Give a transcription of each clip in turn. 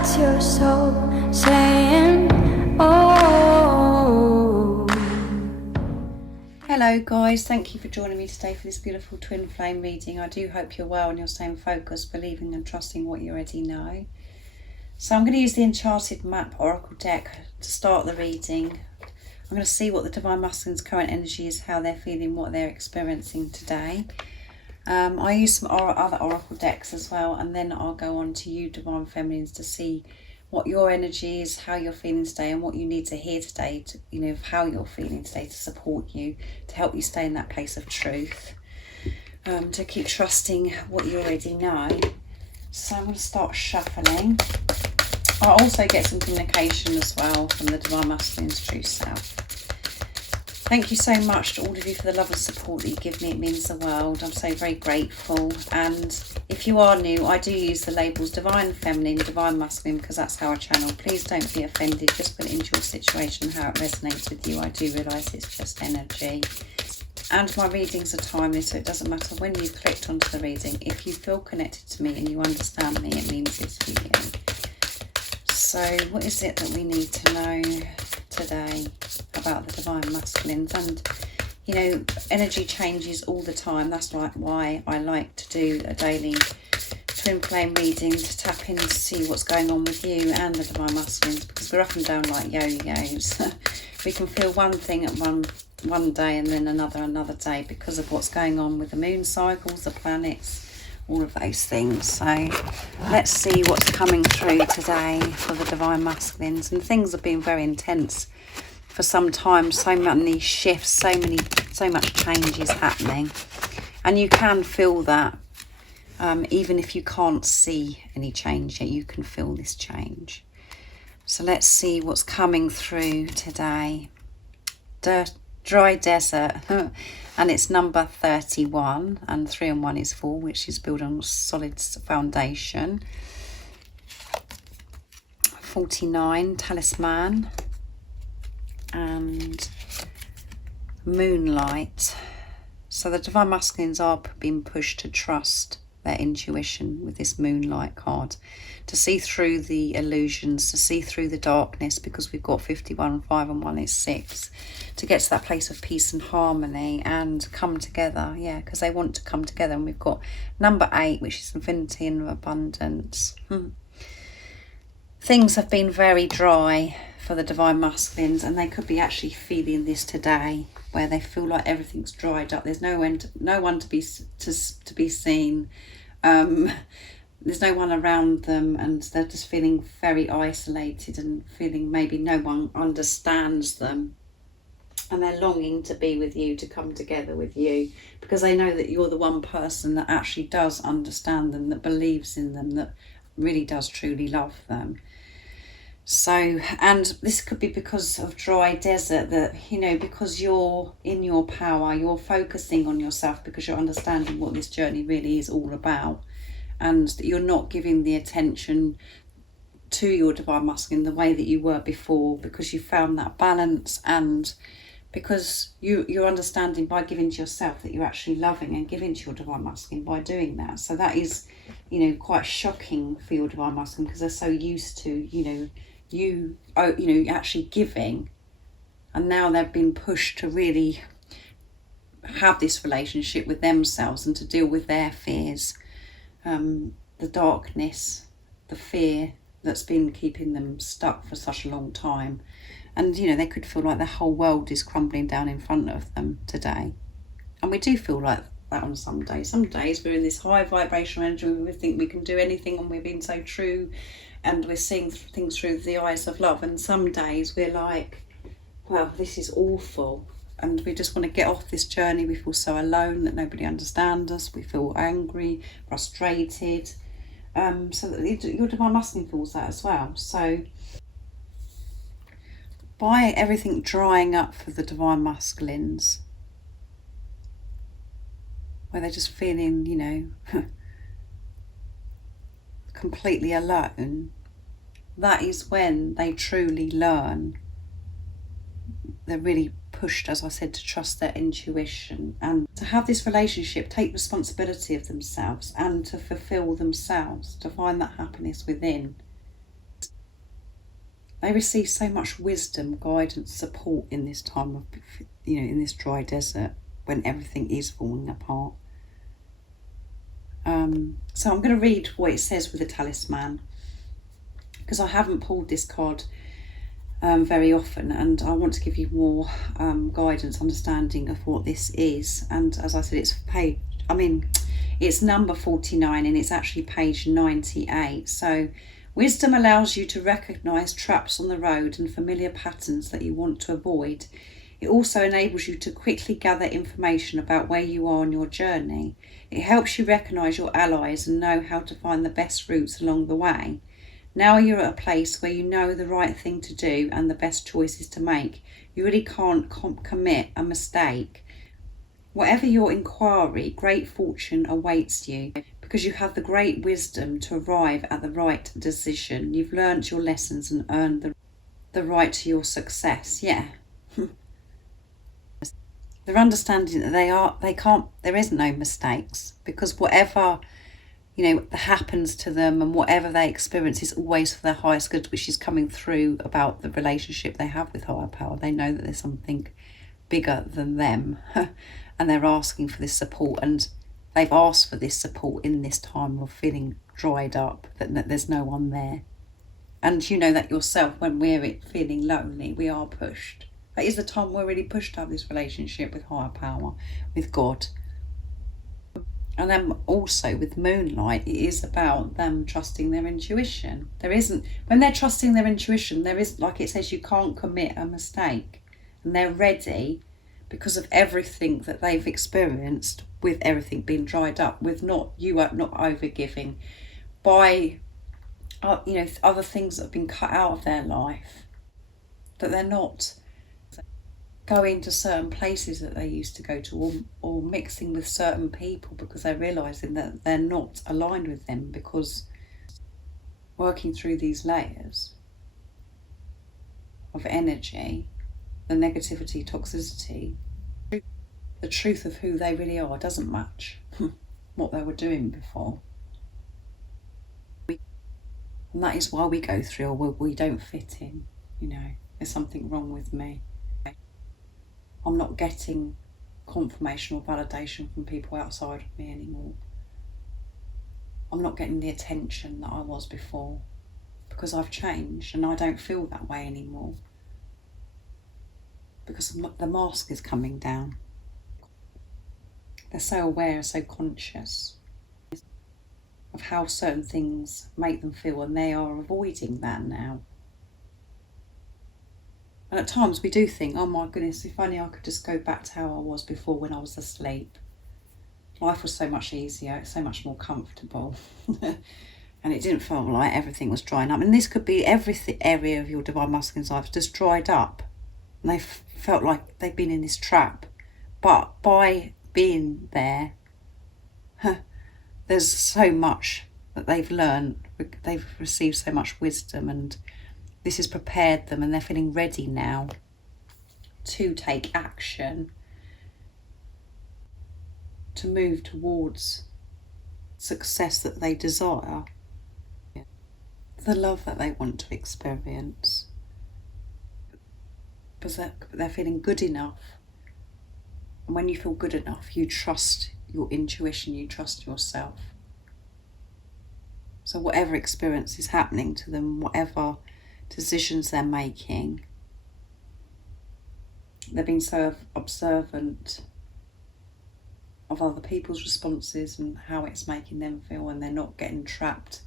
That's your soul saying, oh. Hello guys, thank you for joining me today for this beautiful twin flame reading. I do hope you're well and you're staying focused, believing and trusting what you already know. So I'm going to use the Enchanted Map Oracle deck to start the reading. I'm going to see what the Divine Masculine's current energy is, how they're feeling, what they're experiencing today. I use some other Oracle decks as well, and then I'll go on to you Divine Feminines to see what your energy is, how you're feeling today, and what you need to hear today, to, how you're feeling today to support you, to help you stay in that place of truth, to keep trusting what you already know. So I'm going to start shuffling. I'll also get some communication as well from the Divine Masculine's true self. Thank you so much to all of you for the love and support that you give me. It means the world. I'm so very grateful. And if you are new, I do use the labels Divine Feminine, Divine Masculine, because that's how I channel. Please don't be offended. Just put it into your situation, how it resonates with you. I do realise it's just energy. And my readings are timely, so it doesn't matter when you clicked onto the reading. If you feel connected to me and you understand me, it means it's for you. So what is it that we need to know today about the Divine Masculines? And energy changes all the time. That's why I like to do a daily twin flame reading, to tap in to see what's going on with you and the Divine Masculines, because we're up and down like yo-yos. We can feel one thing at one day and then another day, because of what's going on with the moon cycles, the planets, all of those things. So let's see what's coming through today for the Divine Masculines. And things have been very intense for some time. So many shifts, so much change is happening, and you can feel that. Even if you can't see any change yet, you can feel this change. So let's see what's coming through today. Dry desert, and it's number 31, and 3 and 1 is 4, which is built on a solid foundation. 49, Talisman, and moonlight. So the Divine Masculines are being pushed to trust their intuition with this moonlight card, to see through the illusions, to see through the darkness, because we've got 51, 5 and 1 is 6, to get to that place of peace and harmony and come together. Yeah, because they want to come together. And we've got number 8, which is infinity and abundance. Things have been very dry for the Divine Masculines, and they could be actually feeling this today, where they feel like everything's dried up. There's no one to be seen. There's no one around them, and they're just feeling very isolated and feeling maybe no one understands them. And they're longing to be with you, to come together with you, because they know that you're the one person that actually does understand them, that believes in them, that really does truly love them. So, and this could be because of dry desert, that, because you're in your power, you're focusing on yourself, because you're understanding what this journey really is all about, and that you're not giving the attention to your Divine Masculine the way that you were before, because you found that balance, and because you're understanding by giving to yourself that you're actually loving and giving to your Divine Masculine by doing that. So that is, quite shocking for your Divine Masculine, because they're so used to, you actually giving, and now they've been pushed to really have this relationship with themselves and to deal with their fears, the darkness, the fear that's been keeping them stuck for such a long time. And they could feel like their whole world is crumbling down in front of them today. And we do feel like that on some days. Some days we're in this high vibrational energy, we think we can do anything, and we're being so true, and we're seeing things through the eyes of love. And some days we're like, well, this is awful, and we just want to get off this journey. We feel so alone that nobody understands us. We feel angry, frustrated. So that your Divine Masculine feels that as well. So by everything drying up for the Divine Masculines, where they're just feeling, completely alone, that is when they truly learn. They're really pushed, as I said, to trust their intuition and to have this relationship, take responsibility of themselves and to fulfill themselves, to find that happiness within. They receive so much wisdom, guidance, support in this time of, in this dry desert when everything is falling apart. So I'm going to read what it says with the Talisman, because I haven't pulled this card very often, and I want to give you more guidance, understanding of what this is. And as I said, it's number 49 and it's actually page 98. So wisdom allows you to recognise traps on the road and familiar patterns that you want to avoid. It also enables you to quickly gather information about where you are on your journey. It helps you recognise your allies and know how to find the best routes along the way. Now you're at a place where you know the right thing to do and the best choices to make. You really can't commit a mistake. Whatever your inquiry, great fortune awaits you, because you have the great wisdom to arrive at the right decision. You've learnt your lessons and earned the right to your success. Yeah. They're understanding that there is no mistakes, because whatever, happens to them and whatever they experience is always for their highest good, which is coming through about the relationship they have with higher power. They know that there's something bigger than them and they're asking for this support, and they've asked for this support in this time of feeling dried up, that there's no one there. And you know that yourself, when we're feeling lonely, we are pushed. That is the time we're really pushed to have this relationship with higher power, with God. And then also with moonlight, it is about them trusting their intuition. When they're trusting their intuition, there is, like it says, you can't commit a mistake. And they're ready because of everything that they've experienced, with everything being dried up, with not overgiving, by other things that have been cut out of their life, that they're not going to certain places that they used to go to, or mixing with certain people because they're realising that they're not aligned with them, because working through these layers of energy, the negativity, toxicity, the truth of who they really are doesn't match what they were doing before. And that is why we go through, or we don't fit in. There's something wrong with me. I'm not getting confirmation or validation from people outside of me anymore. I'm not getting the attention that I was before, because I've changed and I don't feel that way anymore, because the mask is coming down. They're so aware, so conscious of how certain things make them feel, and they are avoiding that now. And at times we do think, oh my goodness, if only I could just go back to how I was before when I was asleep. Life was so much easier, so much more comfortable. And it didn't feel like everything was drying up. And this could be every area of your divine masculine's life just dried up. And they felt like they've been in this trap. But by being there, there's so much that they've learned. They've received so much wisdom, and this has prepared them, and they're feeling ready now to take action, to move towards success that they desire, the love that they want to experience. But they're feeling good enough. And when you feel good enough, you trust your intuition, you trust yourself. So whatever experience is happening to them, whatever decisions they're making, they're being so observant of other people's responses and how it's making them feel, and they're not getting trapped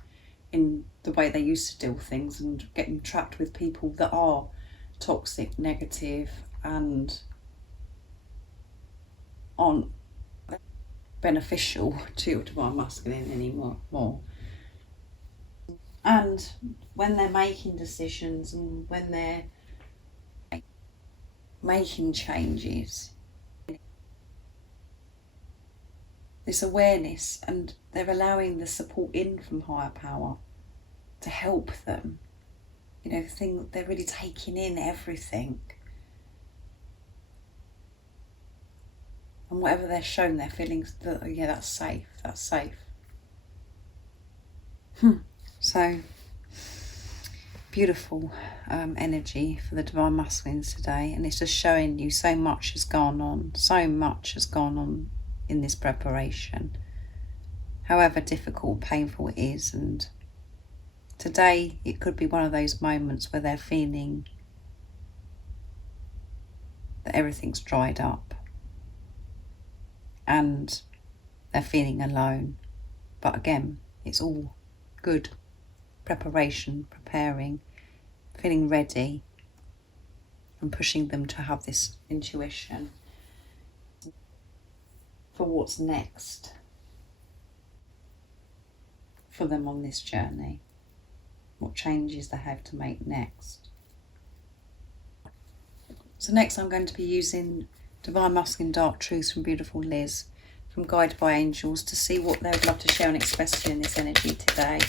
in the way they used to deal with things, and getting trapped with people that are toxic, negative, and aren't beneficial to your divine masculine anymore. And when they're making decisions and when they're making changes, this awareness, and they're allowing the support in from higher power to help them. They're really taking in everything. And whatever they're shown, they're feeling that, oh yeah, that's safe. So beautiful energy for the Divine Masculines today, and it's just showing you so much has gone on in this preparation, however difficult, painful it is. And today it could be one of those moments where they're feeling that everything's dried up and they're feeling alone. But again, it's all good preparation, preparing, feeling ready, and pushing them to have this intuition for what's next for them on this journey, what changes they have to make next. So next I'm going to be using Divine Masculine Dark Truths from beautiful Liz from Guided by Angels to see what they would love to share and express to you in this energy today.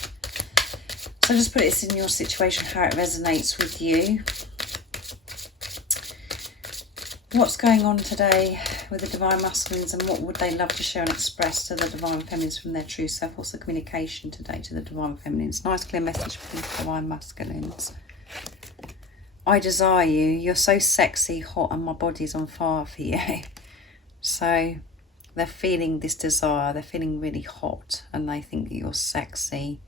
So just put this in your situation, how it resonates with you. What's going on today with the Divine Masculines, and what would they love to share and express to the Divine Feminines from their true self? What's the communication today to the Divine Feminines? Nice clear message from the Divine Masculines. I desire you. You're so sexy, hot, and my body's on fire for you. So they're feeling this desire. They're feeling really hot, and they think that you're sexy,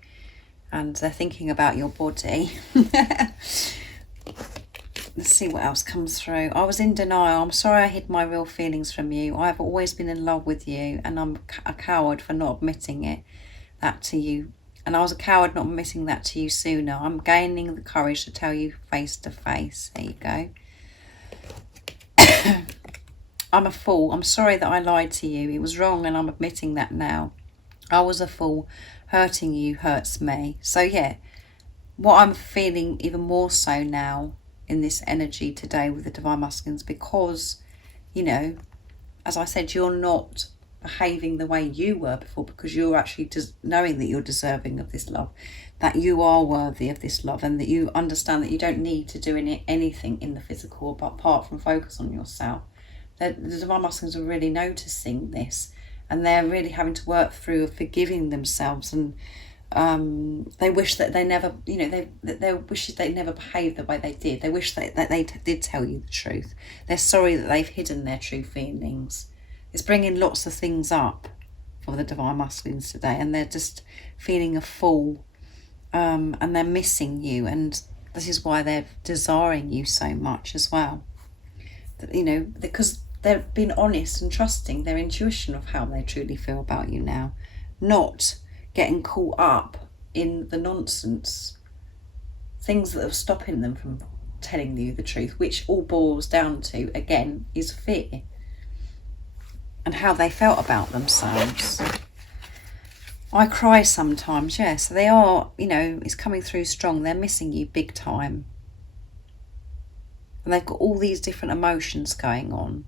and they're thinking about your body. Let's see what else comes through. I was in denial. I'm sorry I hid my real feelings from you. I've always been in love with you, and I'm a coward for not admitting that to you. And I was a coward not admitting that to you sooner. I'm gaining the courage to tell you face to face. There you go. I'm a fool. I'm sorry that I lied to you. It was wrong, and I'm admitting that now. I was a fool. Hurting you hurts me. So yeah, what I'm feeling even more so now in this energy today with the Divine Masculines, because, you know, as I said, you're not behaving the way you were before, because you're actually just knowing that you're deserving of this love, that you are worthy of this love, and that you understand that you don't need to do anything in the physical but apart from focus on yourself. The Divine Masculines are really noticing this, and they're really having to work through forgiving themselves, and they wish that they never, you know, they wish they never behaved the way they did. They wish that they did tell you the truth. They're sorry that they've hidden their true feelings. It's bringing lots of things up for the Divine Masculines today, and they're just feeling a fool, and they're missing you, and this is why they're desiring you so much as well. You know, because they've been honest and trusting their intuition of how they truly feel about you now, not getting caught up in the nonsense, things that are stopping them from telling you the truth, which all boils down to, again, is fear and how they felt about themselves. I cry sometimes, yes. They are, you know, it's coming through strong. They're missing you big time. And they've got all these different emotions going on.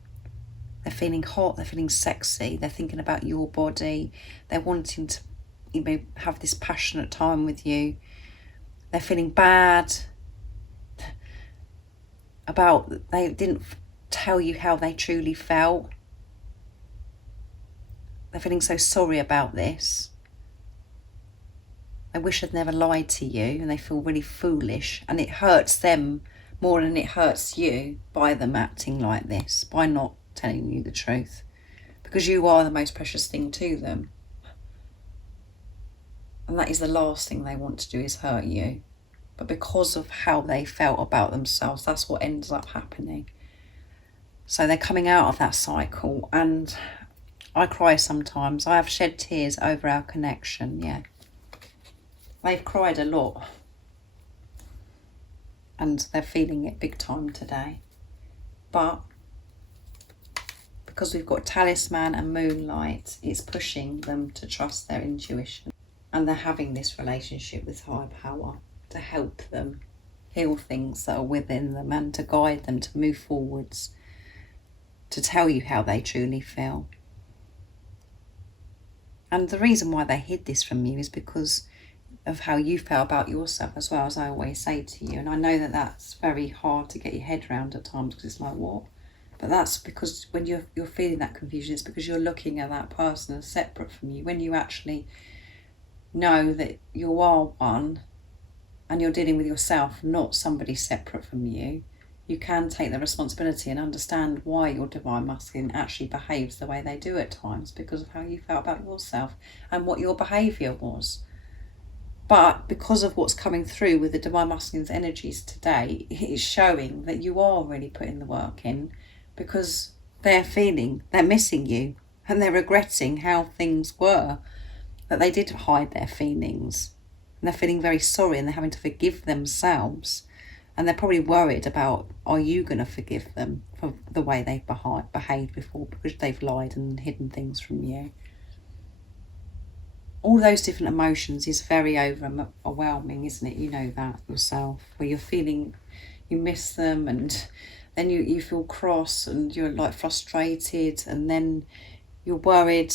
They're feeling hot, they're feeling sexy, they're thinking about your body, they're wanting to, you know, have this passionate time with you. They're feeling bad about they didn't tell you how they truly felt. They're feeling so sorry about this. They wish they'd never lied to you, and they feel really foolish, and it hurts them more than it hurts you by them acting like this, by not telling you the truth, because you are the most precious thing to them. And that is the last thing they want to do, is hurt you. But because of how they felt about themselves, that's what ends up happening. So they're coming out of that cycle, and I cry sometimes. I have shed tears over our connection, yeah. They've cried a lot, and they're feeling it big time today. But because we've got Talisman and Moonlight, it's pushing them to trust their intuition. And they're having this relationship with higher power to help them heal things that are within them, and to guide them to move forwards, to tell you how they truly feel. And the reason why they hid this from you is because of how you felt about yourself as well, as I always say to you. And I know that that's very hard to get your head around at times, because it's like, what? But that's because when you're feeling that confusion, it's because you're looking at that person as separate from you, when you actually know that you are one, and you're dealing with yourself, not somebody separate from you, you can take the responsibility and understand why your divine masculine actually behaves the way they do at times, because of how you felt about yourself and what your behaviour was. But because of what's coming through with the divine masculine's energies today, it is showing that you are really putting the work in, because they're missing you, and they're regretting how things were, that they did hide their feelings. And they're feeling very sorry, and they're having to forgive themselves. And they're probably worried about, are you going to forgive them for the way they've behaved before, because they've lied and hidden things from you. All those different emotions is very overwhelming, isn't it? You know that yourself, where you're feeling you miss them, and then you feel cross, and you're like frustrated, and then you're worried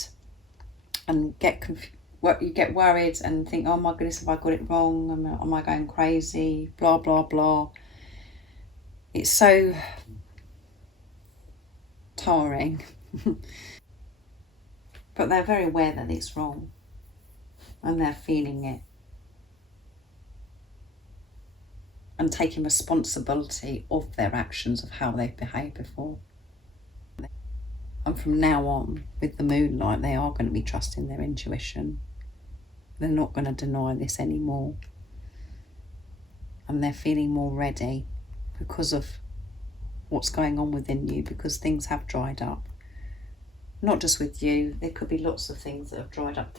and you get worried and think, oh my goodness, have I got it wrong? Am I going crazy? Blah, blah, blah. It's so tiring. But they're very aware that it's wrong, and they're feeling it and taking responsibility of their actions, of how they've behaved before. And from now on, with the moonlight, they are going to be trusting their intuition. They're not going to deny this anymore. And they're feeling more ready because of what's going on within you, because things have dried up. Not just with you, there could be lots of things that have dried up.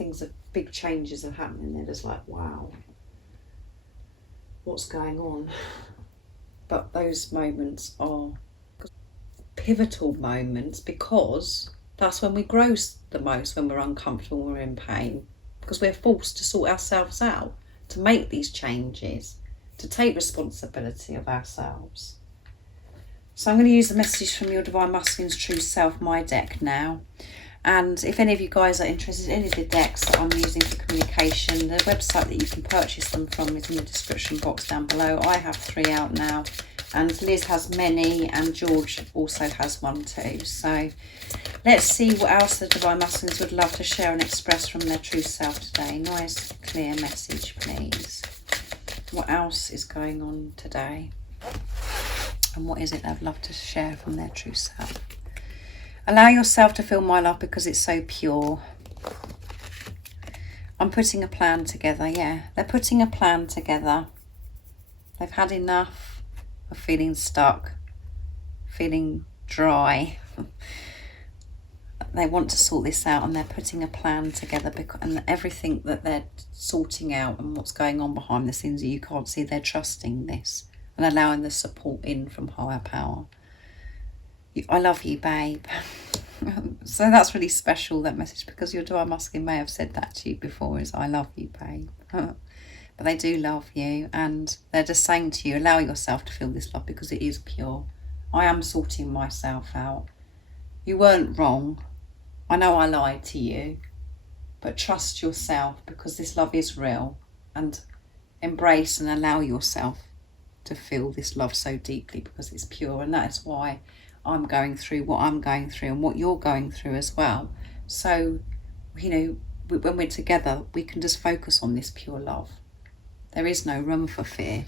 Big changes are happening. They're just like, wow, what's going on? But those moments are pivotal moments, because that's when we grow the most, when we're uncomfortable, when we're in pain, because we're forced to sort ourselves out, to make these changes, to take responsibility of ourselves. So I'm going to use the message from your Divine Masculine's True Self, my deck now. And if any of you guys are interested in any of the decks that I'm using for communication, the website that you can purchase them from is in the description box down below. I have 3 out now, and Liz has many, and George also has one too. So let's see what else the Divine Masculines would love to share and express from their true self today. Nice, clear message, please. What else is going on today? And what is it they'd love to share from their true self? Allow yourself to feel my love because it's so pure. I'm putting a plan together. Yeah, they're putting a plan together. They've had enough of feeling stuck, feeling dry. They want to sort this out, and they're putting a plan together, and everything that they're sorting out and what's going on behind the scenes that you can't see, they're trusting this and allowing the support in from higher power. I love you, babe. So that's really special, that message, because your Divine Masculine may have said that to you before, is I love you, babe. But they do love you, and they're just saying to you, allow yourself to feel this love because it is pure. I am sorting myself out. You weren't wrong. I know I lied to you, but trust yourself because this love is real, and embrace and allow yourself to feel this love so deeply because it's pure. And that is why I'm going through what I'm going through and what you're going through as well. So, you know, when we're together, we can just focus on this pure love. There is no room for fear.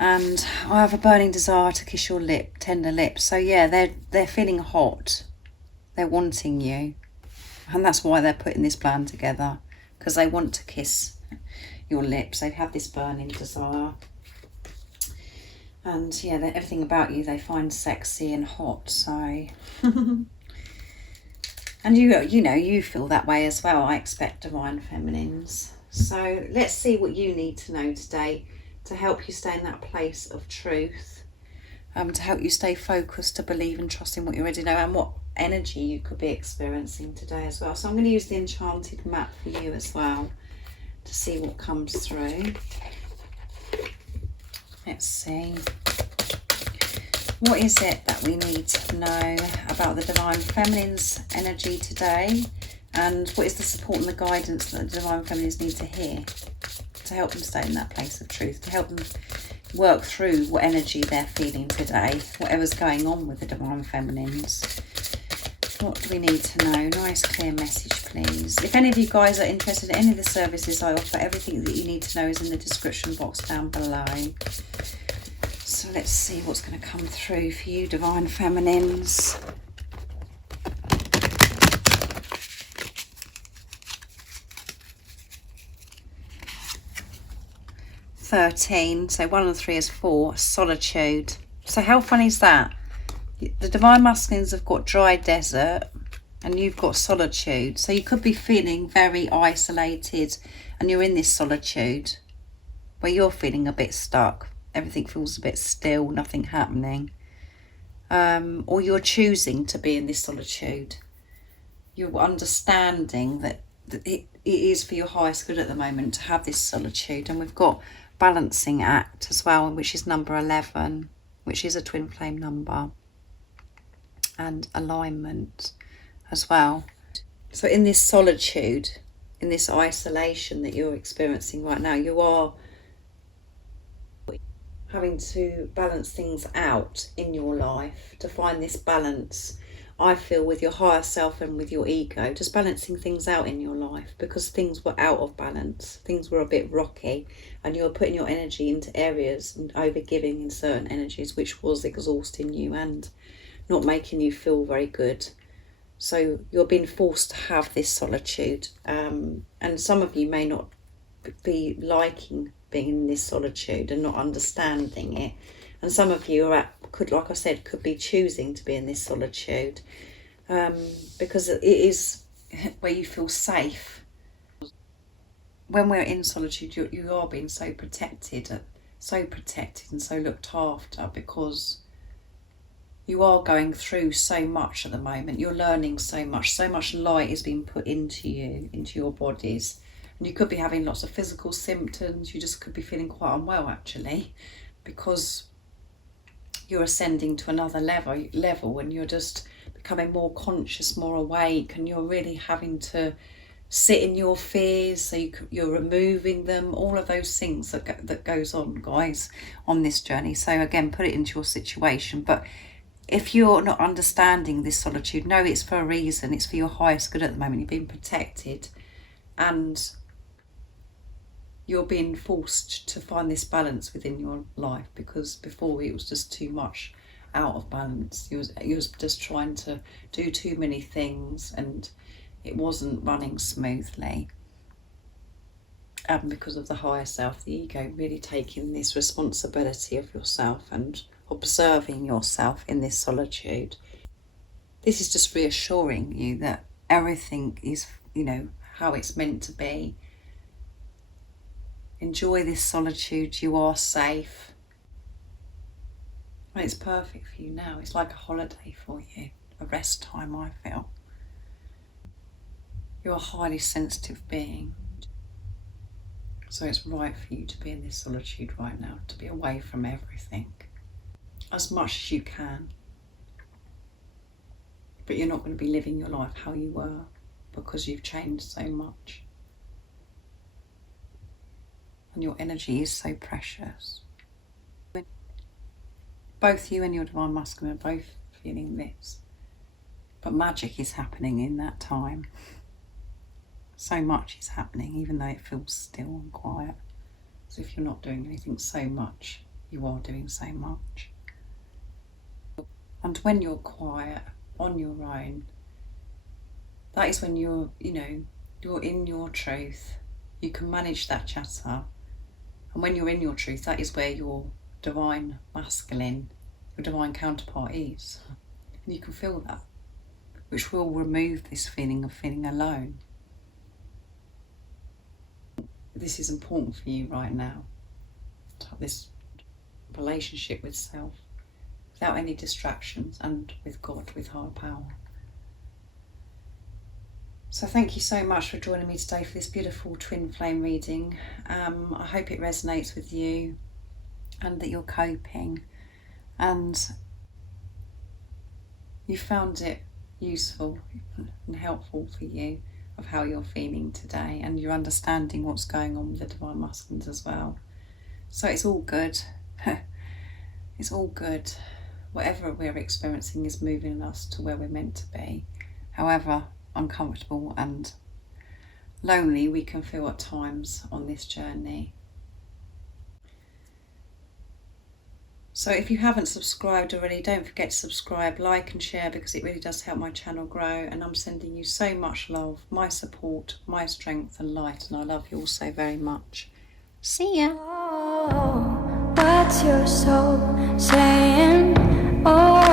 And I have a burning desire to kiss your tender lips. So yeah, they're feeling hot. They're wanting you. And that's why they're putting this plan together, because they want to kiss your lips. They have this burning desire. And yeah, everything about you they find sexy and hot. So, and you feel that way as well. I expect, Divine Feminines. So let's see what you need to know today to help you stay in that place of truth, to help you stay focused, to believe and trust in what you already know, and what energy you could be experiencing today as well. So I'm going to use the enchanted map for you as well to see what comes through. Let's see. What is it that we need to know about the Divine Feminine's energy today? And what is the support and the guidance that the Divine Feminines need to hear to help them stay in that place of truth, to help them work through what energy they're feeling today, whatever's going on with the Divine Feminines. What do we need to know? Nice clear message, please. If any of you guys are interested in any of the services I offer, everything that you need to know is in the description box down below. So let's see what's going to come through for you, Divine Feminines. $13, so 1 and 3 is 4. Solitude. So how funny is that? The Divine Masculines have got dry desert and you've got solitude. So you could be feeling very isolated and you're in this solitude where you're feeling a bit stuck. Everything feels a bit still, nothing happening. Or you're choosing to be in this solitude. You're understanding that it is for your highest good at the moment to have this solitude. And we've got balancing act as well, which is number 11, which is a twin flame number. And alignment as well. So in this solitude, in this isolation that you're experiencing right now, you are having to balance things out in your life to find this balance, I feel, with your higher self and with your ego, just balancing things out in your life because things were out of balance, things were a bit rocky, and you were putting your energy into areas and overgiving in certain energies, which was exhausting you and not making you feel very good. So you're being forced to have this solitude, and some of you may not be liking being in this solitude and not understanding it, and some of you could, like I said, could be choosing to be in this solitude because it is where you feel safe. When we're in solitude, you are being so protected and so looked after because you are going through so much at the moment. You're learning so much light is being put into you, into your bodies. And you could be having lots of physical symptoms. You just could be feeling quite unwell actually, because you're ascending to another level and you're just becoming more conscious, more awake, and you're really having to sit in your fears, so you're removing them, all of those things that goes on, guys, on this journey. So again, put it into your situation. But if you're not understanding this solitude, know it's for a reason. It's for your highest good at the moment. You're being protected and you're being forced to find this balance within your life, because before it was just too much out of balance. You was just trying to do too many things and it wasn't running smoothly. Because of the higher self, the ego, really taking this responsibility of yourself and observing yourself in this solitude. This is just reassuring you that everything is, how it's meant to be. Enjoy this solitude. You are safe. And it's perfect for you now. It's like a holiday for you, a rest time, I feel. You're a highly sensitive being. So it's right for you to be in this solitude right now, to be away from everything as much as you can. But you're not going to be living your life how you were because you've changed so much. And your energy is so precious. Both you and your Divine Masculine are both feeling this. But magic is happening in that time. So much is happening, even though it feels still and quiet. So if you're not doing anything so much, you are doing so much. And when you're quiet, on your own, that is when you're in your truth. You can manage that chatter. And when you're in your truth, that is where your Divine Masculine, your divine counterpart is. And you can feel that, which will remove this feeling of feeling alone. This is important for you right now, to have this relationship with self, without any distractions, and with God, with higher power. So thank you so much for joining me today for this beautiful twin flame reading. I hope it resonates with you and that you're coping and you found it useful and helpful for you of how you're feeling today, and you're understanding what's going on with the Divine Masculines as well. So it's all good. It's all good. Whatever we're experiencing is moving us to where we're meant to be. however uncomfortable and lonely we can feel at times on this journey. So if you haven't subscribed already, don't forget to subscribe, like and share, because it really does help my channel grow, and I'm sending you so much love, my support, my strength and light, and I love you all so very much. See ya! Oh, what's your soul saying? Oh.